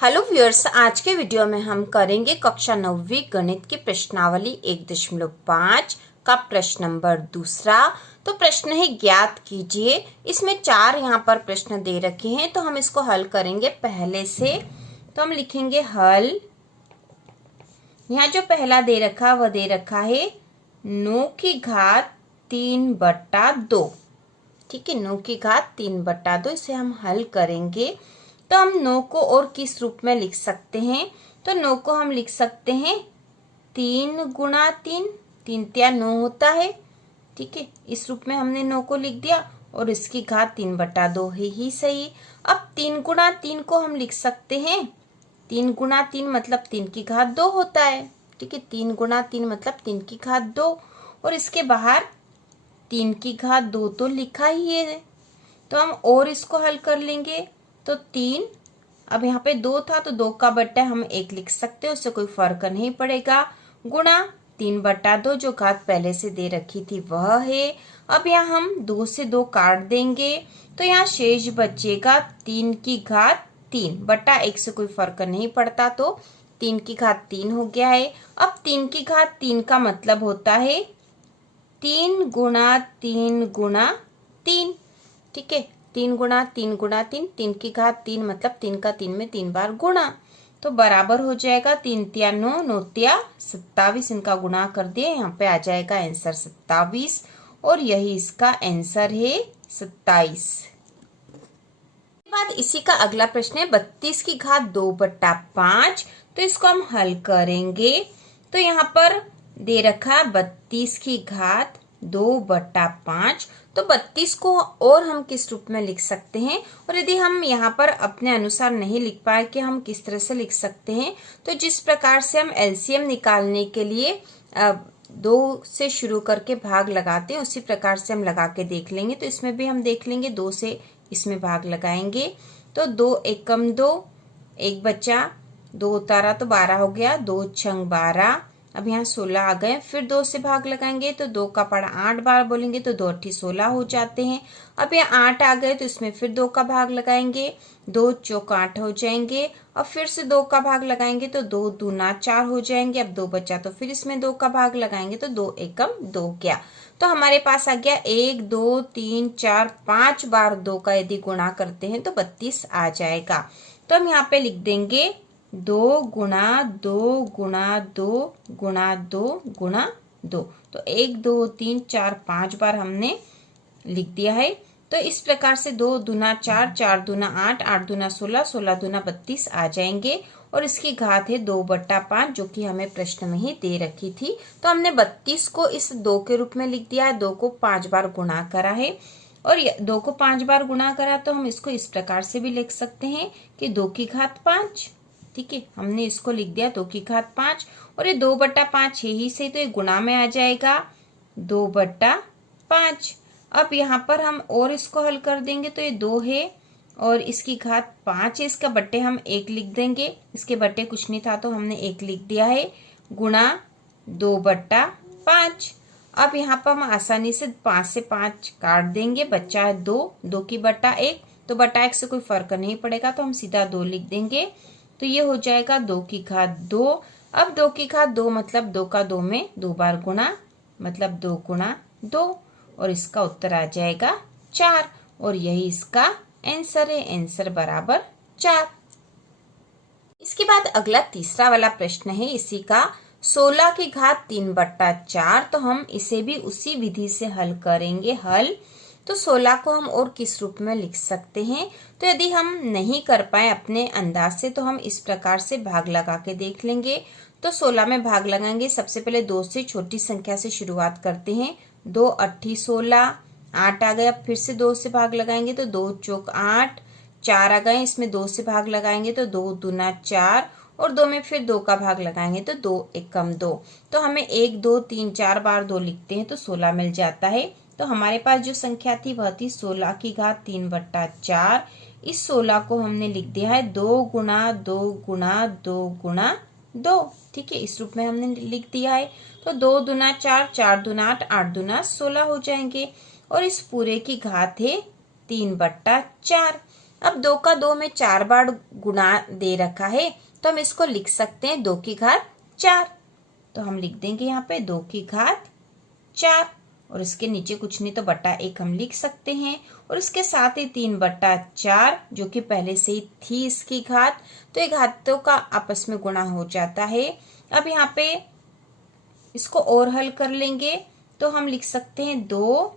Hello viewers, आज के video में हम करेंगे कक्षा 9वीं गणित की प्रश्नावली 1.5 का प्रश्न नंबर दूसरा। तो प्रश्न है ज्ञात कीजिए। इसमें 4 यहाँ पर प्रश्न दे रखे हैं, तो हम इसको हल करेंगे पहले से। तो हम लिखेंगे हल। यहाँ जो पहला दे रखा वह दे रखा है 9 की घात 3/2। ठीक है, 9 की घात 3/2 इसे हम हल करेंगे। तो हम 9 को और किस रूप में लिख सकते हैं? तो 9 को हम लिख सकते हैं 3 गुणा 3, 3 तिया 9 होता है। ठीक है, इस रूप में हमने 9 को लिख दिया और इसकी घात 3/2 है ही सही। अब 3 गुणा 3 को हम लिख सकते हैं 3 गुणा 3 मतलब 3 की घात 2 होता है। ठीक है, 3 गुणा 3 मतलब 3 की घात 2 और इसके बाहर 3 की घात 2 तो लिखा ही है। तो हम और इसको हल कर लेंगे। तो 3, अब यहाँ पे 2 था तो 2 का बट्टा हम 1 लिख सकते हैं, उससे कोई फर्क नहीं पड़ेगा। गुणा 3/2 जो घात पहले से दे रखी थी वह है। अब यहाँ हम 2 से 2 काट देंगे तो यहाँ शेष बचेगा 3 की घात 3/1 से कोई फर्क नहीं पड़ता, तो 3 की घात 3 हो गया है। अब 3 की घात 3 का मतलब होता है 3 गुणा 3 गुणा 3। ठीक है, 3 गुणा 3 गुणा 3, 3 की घात 3 मतलब 3 का 3 में 3 बार गुणा, तो बराबर हो जाएगा 3 तिया 9, 9 तिया 27। इनका गुणा कर दिए, यहाँ पे आ जाएगा आंसर 27 और यही इसका आंसर है 27। बाद इसी का अगला प्रश्न है 32 की घात 2/5। तो इसको हम हल करेंगे। तो यहाँ पर दे रखा 32 की घात 2/5। तो 32 को और हम किस रूप में लिख सकते हैं, और यदि हम यहाँ पर अपने अनुसार नहीं लिख पाए कि हम किस तरह से लिख सकते हैं, तो जिस प्रकार से हम एलसीएम निकालने के लिए 2 से शुरू करके भाग लगाते हैं उसी प्रकार से हम लगा के देख लेंगे। तो इसमें भी हम देख लेंगे, 2 से इसमें भाग लगाएंगे तो 2 एकम 2, 1 बचा, 2 उतारा तो 12 हो गया, 2 छंग 12। अब यहाँ 16 आ गए, फिर 2 से भाग लगाएंगे तो 2 का पड़ा 8 बार बोलेंगे तो 2 8 16 हो जाते हैं। अब यहाँ 8 आ गए तो इसमें फिर 2 का भाग लगाएंगे, 2 चौक 8 हो जाएंगे। अब फिर से 2 का भाग लगाएंगे तो 2 दूना 4 हो जाएंगे। अब 2 बचा तो फिर इसमें 2 का भाग लगाएंगे तो 2 एकम 2 गया। तो हमारे पास आ गया 1 2 3 4 5 बार 2 का यदि गुणा करते हैं तो 32 आ जाएगा। तो हम यहाँ पे लिख देंगे 2 गुणा 2 गुणा 2 गुणा 2 गुणा 2। तो 1 2 3 4 5 बार हमने लिख दिया है। तो इस प्रकार से 2 दूना 4, 4 दूना 8, 8 दूना 16, 16 दूना 32 आ जाएंगे और इसकी घात है 2/5 जो कि हमें प्रश्न में ही दे रखी थी। तो हमने 32 को इस 2 के रूप में लिख दिया है, 2 को 5 बार गुणा करा है और 2 को 5 बार गुणा करा तो हम इसको इस प्रकार से भी लिख सकते हैं कि 2 की घात 5। ठीक है, हमने इसको लिख दिया 2 की घात 5 और ये 2/5 है ही सही, तो ये गुणा में आ जाएगा 2/5। अब यहाँ पर हम और इसको हल कर देंगे तो ये 2 है और इसकी घात 5 है, इसका बट्टे हम 1 लिख देंगे, इसके बट्टे कुछ नहीं था तो हमने 1 लिख दिया है, गुणा 2/5। अब यहाँ पर हम आसानी से 5 से 5 काट देंगे, बच्चा है 2, 2 की बट्टा 1, तो बट्टा 1 से कोई फर्क नहीं पड़ेगा तो हम सीधा 2 लिख देंगे। तो ये हो जाएगा 2 की घात 2। अब 2 की घात 2 मतलब 2 का 2 में 2 बार गुणा, मतलब 2 गुणा 2 और इसका उत्तर आ जाएगा 4 और यही इसका आंसर है, आंसर बराबर 4। इसके बाद अगला तीसरा वाला प्रश्न है इसी का 16 की घात 3/4। तो हम इसे भी उसी विधि से हल करेंगे। हल तो 16 को हम और किस रूप में लिख सकते हैं? तो यदि हम नहीं कर पाए अपने अंदाज से तो हम इस प्रकार से भाग लगा के देख लेंगे। तो 16 में भाग लगाएंगे, सबसे पहले 2 से छोटी संख्या से शुरुआत करते हैं, 2 8 16, 8 आ गया, फिर से 2 से भाग लगाएंगे तो 2 चौक 8, 4 आ गए, इसमें 2 से भाग लगाएंगे तो 2 दूना 4 और 2 में फिर 2 का भाग लगाएंगे तो 2 एकम 2। तो हमें 1 2 3 4 बार 2 लिखते हैं तो 16 मिल जाता है। तो हमारे पास जो संख्या थी वह थी 16 की घात 3/4। इस 16 को हमने लिख दिया है 2 गुणा 2 गुणा 2 गुणा 2। ठीक है, इस रूप में हमने लिख दिया है। तो 2 दूना 4, 4 दूना 8, 8 दूना 16 हो जाएंगे और इस पूरे की घात है 3/4। अब 2 का 2 में 4 बार गुणा दे रखा है, तो हम इसको लिख सकते हैं 2 की घात 4। तो हम लिख देंगे यहाँ पे 2 की घात 4, और इसके नीचे कुछ नहीं तो बटा 1 हम लिख सकते हैं, और इसके साथ ही 3/4 जो कि पहले से ही थी इसकी घात, तो ये घातों का आपस में गुणा हो जाता है। अब यहाँ पे इसको और हल कर लेंगे, तो हम लिख सकते हैं 2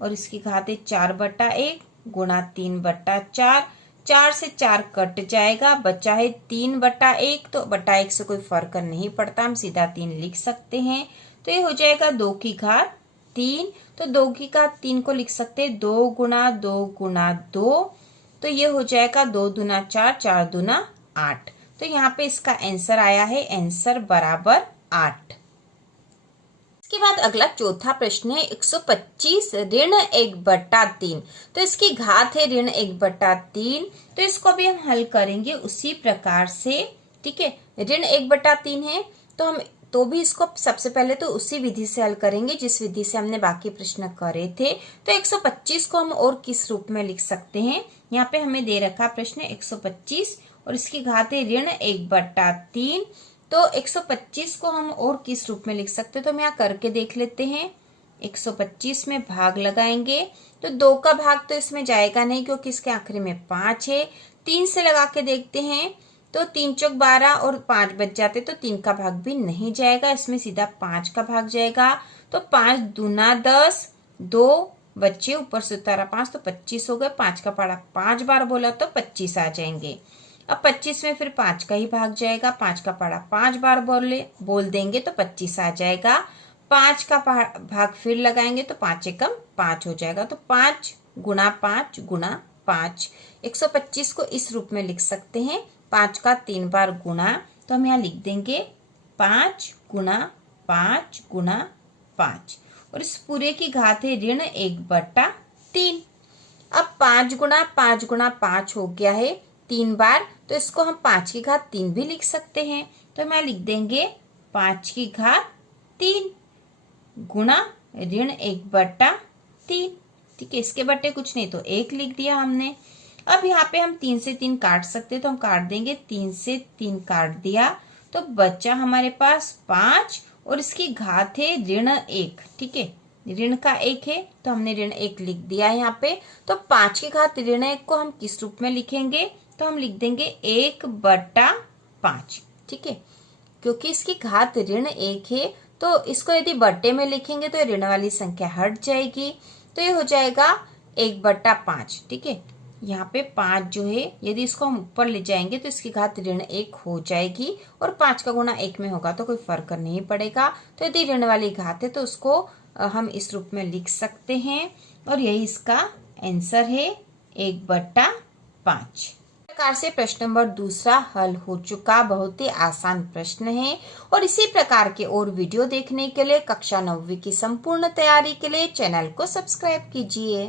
और इसकी घात है 4/1 गुणा 3/4। 4 से 4 कट जाएगा, बचा है 3/1, तो बटा 1 से कोई फर्क नहीं पड़ता, हम सीधा 3 लिख सकते हैं। तो ये हो जाएगा 2 की घात 3। तो 2 की घात 3 को लिख सकते हैं 2 गुणा 2 गुणा 2, तो ये हो जाएगा 2 दूना 4, 4 दूना 8। तो यहाँ पे इसका आंसर आया है, आंसर बराबर 8। इसके बाद अगला चौथा प्रश्न है 125 ऋण 1/3। तो इसकी घात है ऋण 1/3, तो इसको भी हम हल करेंगे उसी प्रकार से। ठीक है, ऋण 1/3 है, तो हम तो भी इसको सबसे पहले तो उसी विधि से हल करेंगे जिस विधि से हमने बाकी प्रश्न करे थे। तो 125 को हम और किस रूप में लिख सकते हैं, यहाँ पे हमें दे रखा प्रश्न 125 और इसकी घात है ऋण 1/3। तो 125 को हम और किस रूप में लिख सकते हैं, तो हम यहाँ करके देख लेते हैं। 125 में भाग लगाएंगे, तो 2 का भाग तो इसमें जाएगा नहीं क्योंकि इसके आखिरी में 5 है। 3 से लगा के देखते हैं, तो 3 चौक 12 और 5 बच जाते, तो 3 का भाग भी नहीं जाएगा, इसमें सीधा 5 का भाग जाएगा। तो 5 दूना 10, 2 बच्चे ऊपर से उतारा 5, तो 25 हो गए। 5 का पढ़ा 5 बार बोला तो 25 आ जाएंगे। अब 25 में फिर 5 का ही भाग जाएगा, 5 का पढ़ा 5 बार बोल देंगे तो 25 आ जाएगा। 5 का भाग फिर लगाएंगे तो 5 एकम 5 हो जाएगा, तो 5 गुणा 5 गुणा 5। 125 को इस रूप में लिख सकते हैं, 5 का 3 बार गुणा, तो हम यहाँ लिख देंगे 5 गुणा 5 गुणा 5, और इस पूरे की घात है ऋण 1/3। अब 5 गुणा 5 गुणा 5 हो गया है 3 बार, तो इसको हम 5 की घात 3 भी लिख सकते हैं। तो मैं लिख देंगे 5 की घात 3 गुणा ऋण 1/3। ठीक है, इसके बटे कुछ नहीं तो 1 लिख दिया हमने। अब यहाँ पे हम 3 से 3 काट सकते हैं, तो हम काट देंगे, 3 से 3 काट दिया, तो बचा हमारे पास 5 और इसकी घात है ऋण 1। ठीक है, ऋण का 1 है तो हमने ऋण 1 लिख दिया है यहाँ पे। तो 5 की घात ऋण 1 को हम किस रूप में लिखेंगे, तो हम लिख देंगे 1/5। ठीक है, क्योंकि इसकी घात ऋण 1 है, तो इसको यदि बट्टे में लिखेंगे तो ऋण वाली संख्या हट जाएगी, तो ये हो जाएगा 1/5। ठीक है, यहाँ पे 5 जो है यदि इसको हम ऊपर ले जाएंगे तो इसकी घात ऋण 1 हो जाएगी, और 5 का गुणा 1 में होगा तो कोई फर्क नहीं पड़ेगा। तो यदि ऋण वाली घात है तो उसको हम इस रूप में लिख सकते हैं, और यही इसका आंसर है 1/5। प्रकार से प्रश्न नंबर 2 हल हो चुका। बहुत ही आसान प्रश्न है, और इसी प्रकार के और वीडियो देखने के लिए कक्षा 9वीं की संपूर्ण तैयारी के लिए चैनल को सब्सक्राइब कीजिए।